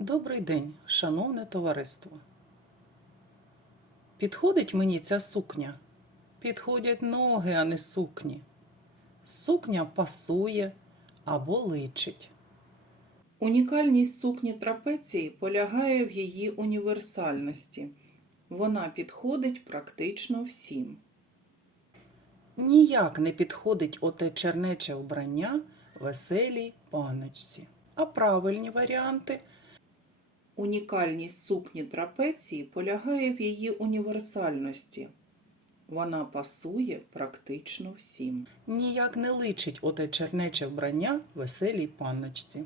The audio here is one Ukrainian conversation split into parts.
Добрий день, шановне товариство. Підходить мені ця сукня? Підходять ноги, а не сукні. Сукня пасує або личить. Унікальність сукні трапеції полягає в її універсальності. Вона підходить практично всім. Ніяк не підходить оте чернече вбрання веселій паночці. А правильні варіанти Унікальність сукні трапеції полягає в її універсальності. Вона пасує практично всім. Ніяк не личить оте чернече вбрання веселій панночці.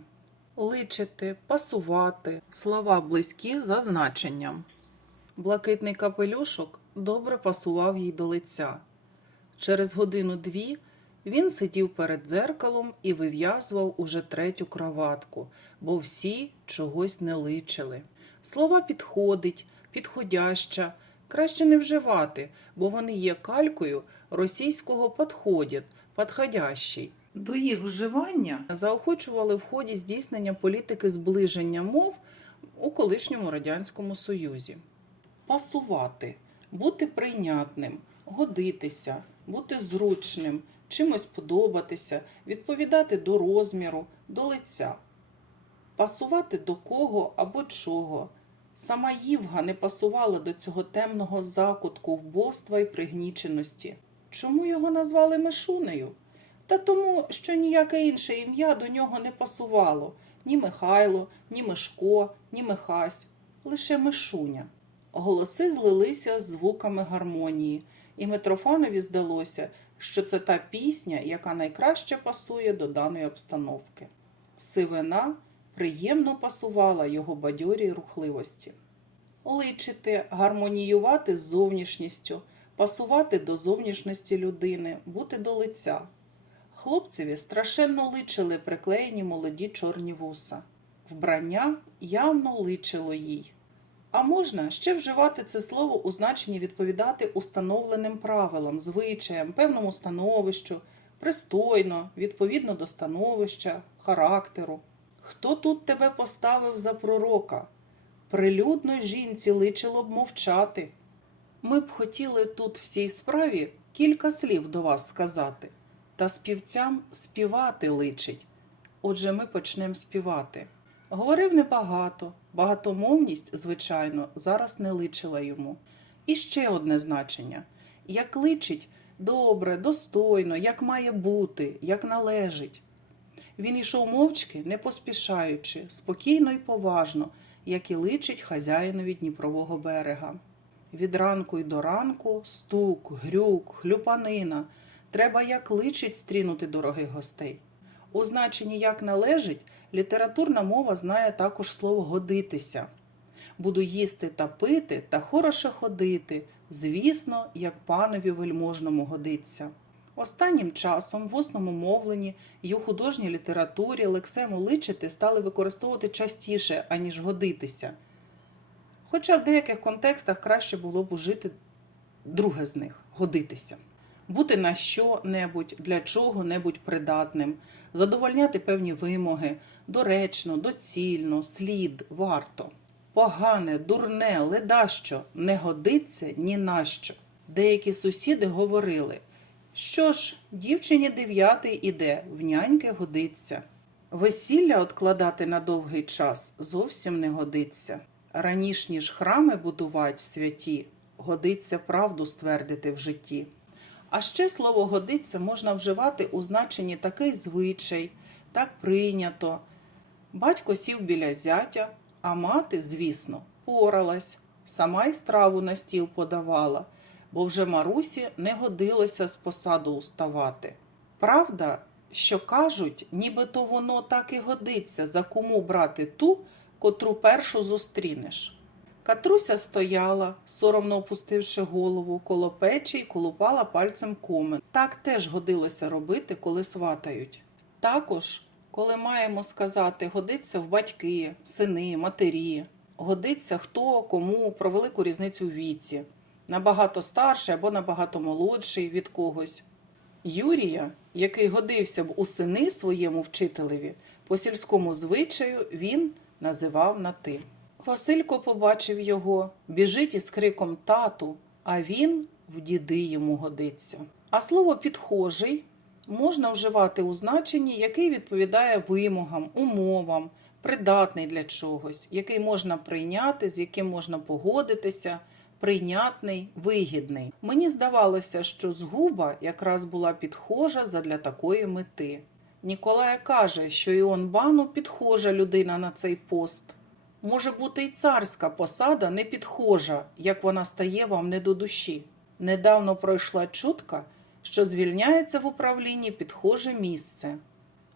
Личити, пасувати слова близькі за значенням. Блакитний капелюшок добре пасував їй до лиця. Через годину-дві він сидів перед дзеркалом і вив'язував уже третю краватку, бо всі чогось не личили. Слова підходить, підходяща, краще не вживати, бо вони є калькою російського подходять, подходящий. До їх вживання заохочували в ході здійснення політики зближення мов у колишньому Радянському Союзі. Пасувати, бути прийнятним, годитися, бути зручним, чимось подобатися, відповідати до розміру, до лиця, пасувати до кого або чого. Сама Ївга не пасувала до цього темного закутку вбоства і пригніченості. Чому його назвали Мишунею? Та тому, що ніяке інше ім'я до нього не пасувало ні Михайло, ні Мишко, ні Михась, лише Мишуня. Голоси злилися з звуками гармонії, і Митрофанові здалося, що це та пісня, яка найкраще пасує до даної обстановки. Сивина приємно пасувала його бадьорій рухливості. Личити, гармоніювати з зовнішністю, пасувати до зовнішності людини, бути до лиця. Хлопцеві страшенно личили приклеєні молоді чорні вуса. Вбрання явно личило їй. А можна ще вживати це слово у значенні відповідати установленим правилам, звичаям, певному становищу, пристойно, відповідно до становища, характеру. Хто тут тебе поставив за пророка? Прилюдно жінці личило б мовчати. Ми б хотіли тут в цій справі кілька слів до вас сказати, та співцям співати личить. Отже, ми почнемо співати. Говорив небагато, багатомовність, звичайно, зараз не личила йому. І ще одне значення: як личить добре, достойно, як має бути, як належить. Він йшов мовчки, не поспішаючи, спокійно і поважно, як і личить хазяїнові Дніпрового берега. Від ранку й до ранку стук, грюк, хлюпанина. Треба як личить стрінути дорогих гостей. У значенні як належить літературна мова знає також слово годитися. Буду їсти та пити та хороше ходити, звісно, як панові вельможному годиться. Останнім часом в усному мовленні й у художній літературі лексему личити стали використовувати частіше, аніж годитися. Хоча в деяких контекстах краще було б ужити друге з них годитися. Бути на що-небудь, для чого-небудь придатним, задовольняти певні вимоги, доречно, доцільно, слід, варто. Погане, дурне, ледащо не годиться ні на що. Деякі сусіди говорили, що ж, дівчині дев'ятий іде, в няньки годиться. Весілля откладати на довгий час зовсім не годиться. Раніш ніж храми будувати святі, годиться правду ствердити в житті. А ще слово годиться можна вживати у значенні такий звичай, так прийнято. Батько сів біля зятя, а мати, звісно, поралась, сама й страву на стіл подавала, бо вже Марусі не годилося з посаду уставати. Правда, що кажуть, нібито воно так і годиться, за кому брати ту, котру першу зустрінеш. Катруся стояла, соромно опустивши голову, коло печі й колупала пальцем комен. Так теж годилося робити, коли сватають. Також, коли маємо сказати, годиться в батьки, сини, матері, годиться хто кому про велику різницю в віці, набагато старший або набагато молодший від когось. Юрія, який годився б у сини своєму вчителеві, по сільському звичаю він називав на ти. Василько побачив його, біжить із криком тату, а він в діди йому годиться. А слово підхожий можна вживати у значенні, який відповідає вимогам, умовам, придатний для чогось, який можна прийняти, з яким можна погодитися, прийнятний, вигідний. Мені здавалося, що згуба якраз була підхожа задля такої мети. Ніколая каже, що Іон Бану підхожа людина на цей пост. Може бути, і царська посада не підхожа, як вона стає вам не до душі. Недавно пройшла чутка, що звільняється в управлінні підхоже місце.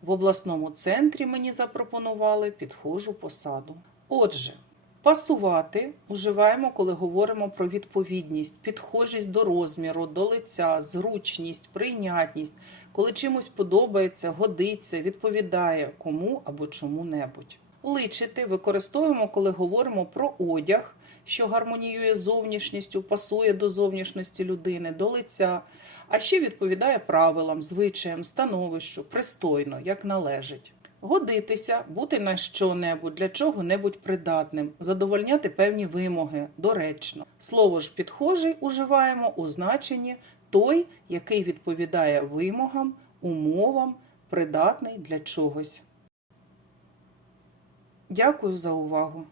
В обласному центрі мені запропонували підхожу посаду. Отже, пасувати уживаємо, коли говоримо про відповідність, підхожість до розміру, до лиця, зручність, прийнятність, коли чимось подобається, годиться, відповідає кому або чому-небудь. Личити використовуємо, коли говоримо про одяг, що гармоніює з зовнішністю, пасує до зовнішності людини, до лиця, а ще відповідає правилам, звичаям, становищу, пристойно, як належить. Годитися, бути на що-небудь, для чого-небудь придатним, задовольняти певні вимоги, доречно. Слово ж підхожий уживаємо у значенні той, який відповідає вимогам, умовам, придатний для чогось. Дякую за увагу!